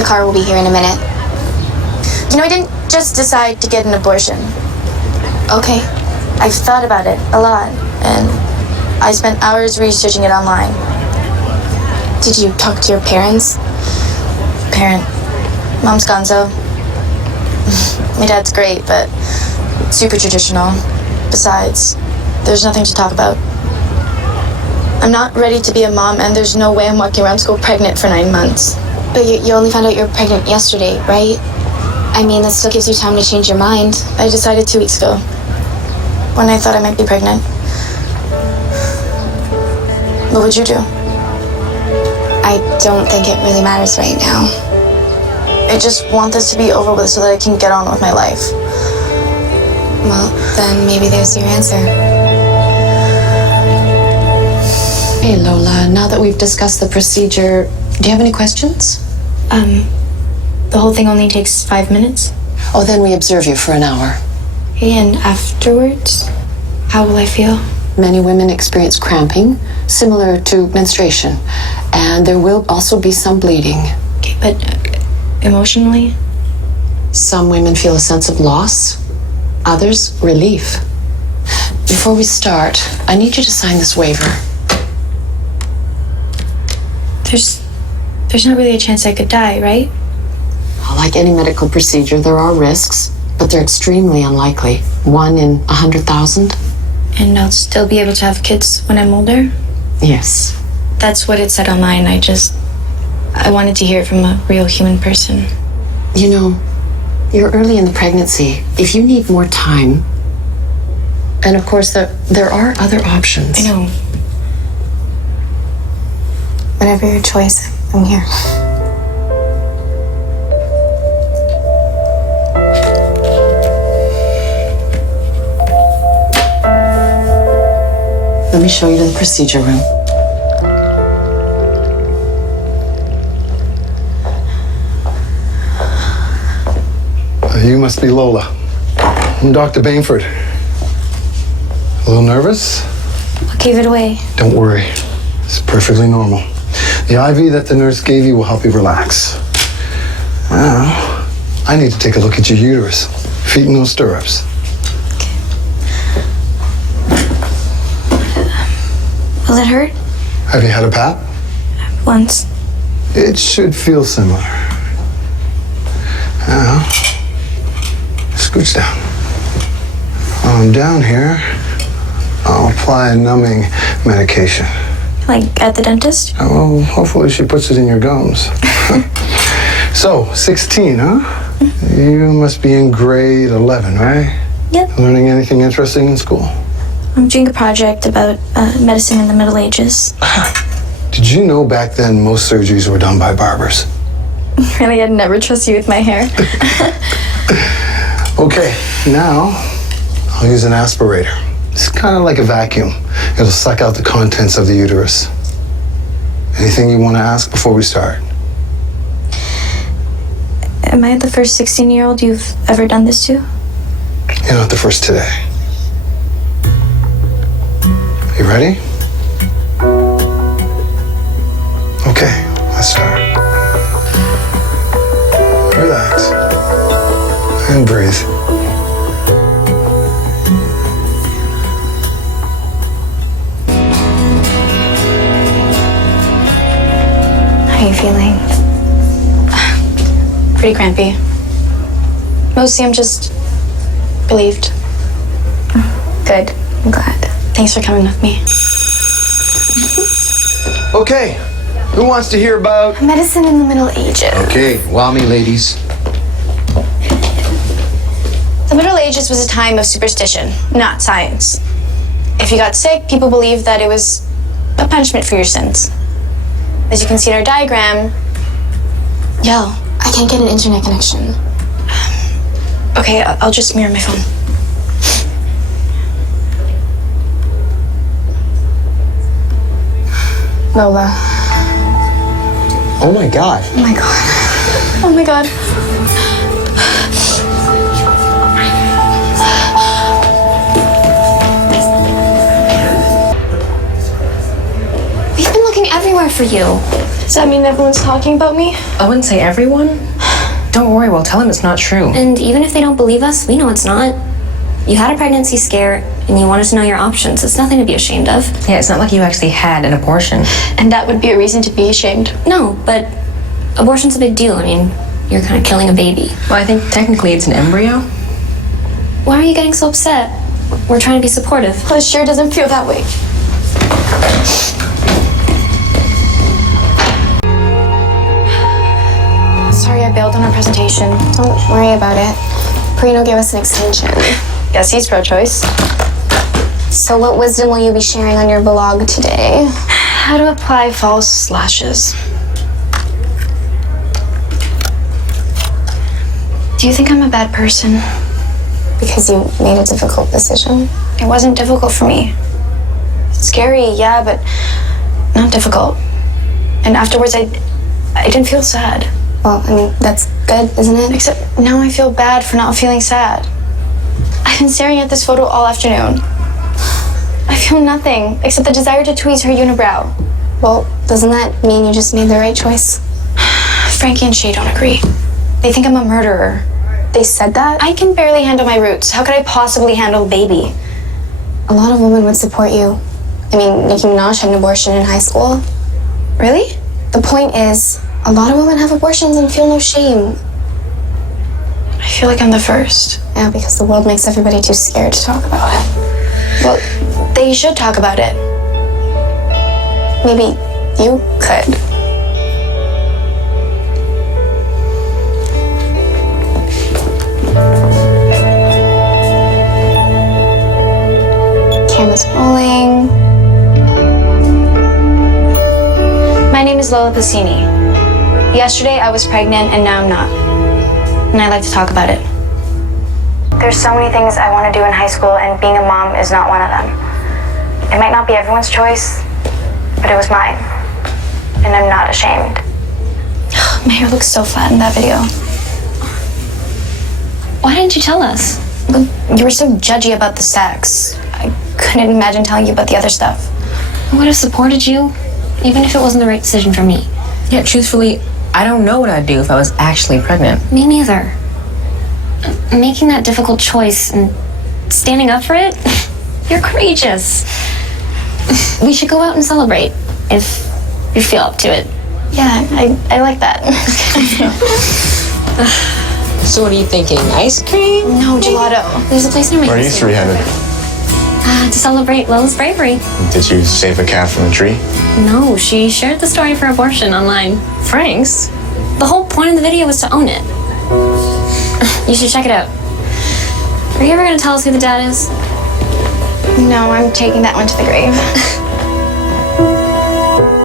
The car will be here in a minute. You know, I didn't just decide to get an abortion. Okay, I've thought about it a lot, and I spent hours researching it online. Did you talk to your parents? Parent. Mom's gonzo. My dad's great, but super traditional. Besides, there's nothing to talk about. I'm not ready to be a mom, and there's no way I'm walking around school pregnant for 9 months. But you only found out you were pregnant yesterday, right? I mean, that still gives you time to change your mind. I decided 2 weeks ago, when I thought I might be pregnant. What would you do? I don't think it really matters right now. I just want this to be over with so that I can get on with my life. Well, then maybe there's your answer. Hey, Lola, now that we've discussed the procedure, do you have any questions? The whole thing only takes 5 minutes. Oh, then we observe you for an hour. Okay, and afterwards, how will I feel? Many women experience cramping, similar to menstruation, and there will also be some bleeding. Okay, but emotionally? Some women feel a sense of loss, others relief. Before we start, I need you to sign this waiver. There's not really a chance I could die, right? Like any medical procedure, there are risks, but they're extremely unlikely. 1 in 100,000. And I'll still be able to have kids when I'm older? Yes. That's what it said online. I wanted to hear it from a real human person. You know, you're early in the pregnancy. If you need more time, and of course there are other options. I know. Whatever your choice, I'm here. Let me show you to the procedure room. You must be Lola. I'm Dr. Bainford. A little nervous? What gave it away? Don't worry. It's perfectly normal. The IV that the nurse gave you will help you relax. Now, I need to take a look at your uterus. Feet in those stirrups. Will it hurt? Have you had a pap? Once. It should feel similar. Now, scooch down. While I'm down here, I'll apply a numbing medication. Like at the dentist? Well, hopefully she puts it in your gums. So, 16, huh? You must be in grade 11, right? Yep. Learning anything interesting in school? I'm doing a project about medicine in the Middle Ages. Did you know back then most surgeries were done by barbers? Really, I'd never trust you with my hair. Okay, now I'll use an aspirator. It's kind of like a vacuum. It'll suck out the contents of the uterus. Anything you want to ask before we start? Am I the first 16-year-old you've ever done this to? You're not the first today. You ready? Okay, let's start. Relax. And breathe. How are you feeling? Pretty crampy. Mostly I'm just relieved. Good. I'm glad. Thanks for coming with me. Okay, who wants to hear about... Medicine in the Middle Ages. Okay, wow me, ladies. The Middle Ages was a time of superstition, not science. If you got sick, people believed that it was a punishment for your sins. As you can see in our diagram... Yo, I can't get an internet connection. Okay, I'll just mirror my phone. Lola. Oh my God. Oh my God. Oh my God. We've been looking everywhere for you. Does that mean everyone's talking about me? I wouldn't say everyone. Don't worry, we'll tell them it's not true. And even if they don't believe us, we know it's not. You had a pregnancy scare, and you wanted to know your options. It's nothing to be ashamed of. Yeah, it's not like you actually had an abortion. And that would be a reason to be ashamed. No, but abortion's a big deal. I mean, you're kind of killing a baby. Well, I think technically it's an embryo. Why are you getting so upset? We're trying to be supportive. Well, it sure doesn't feel that way. Sorry I bailed on our presentation. Don't worry about it. Perino gave us an extension. Guess he's pro-choice. So what wisdom will you be sharing on your blog today? How to apply false lashes. Do you think I'm a bad person? Because you made a difficult decision. It wasn't difficult for me. Scary, yeah, but not difficult. And afterwards, I didn't feel sad. Well, I mean, that's good, isn't it? Except now I feel bad for not feeling sad. I've been staring at this photo all afternoon. I feel nothing except the desire to tweeze her unibrow. Well, doesn't that mean you just made the right choice? Frankie and Shay don't agree. They think I'm a murderer. They said that? I can barely handle my roots. How could I possibly handle a baby? A lot of women would support you. I mean, Nicki Minaj had an abortion in high school. Really? The point is, a lot of women have abortions and feel no shame. I feel like I'm the first. Yeah, because the world makes everybody too scared to talk about it. Well, they should talk about it. Maybe you could. Camera's rolling. My name is Lola Pacini. Yesterday I was pregnant and now I'm not. And I'd like to talk about it. There's so many things I want to do in high school and being a mom is not one of them. It might not be everyone's choice, but it was mine. And I'm not ashamed. My hair looks so flat in that video. Why didn't you tell us? You were so judgy about the sex. I couldn't imagine telling you about the other stuff. I would have supported you, even if it wasn't the right decision for me. Yeah, truthfully, I don't know what I'd do if I was actually pregnant. Me neither. Making that difficult choice and standing up for it, you're courageous. We should go out and celebrate, if you feel up to it. Yeah, I like that. So what are you thinking? Ice cream? No, gelato. There's a place near my Where are you house. three headed? To celebrate Lola's bravery. Did you save a cat from a tree? No, she shared the story of her abortion online. Frank's? The whole point of the video was to own it. You should check it out. Are you ever gonna tell us who the dad is? No, I'm taking that one to the grave.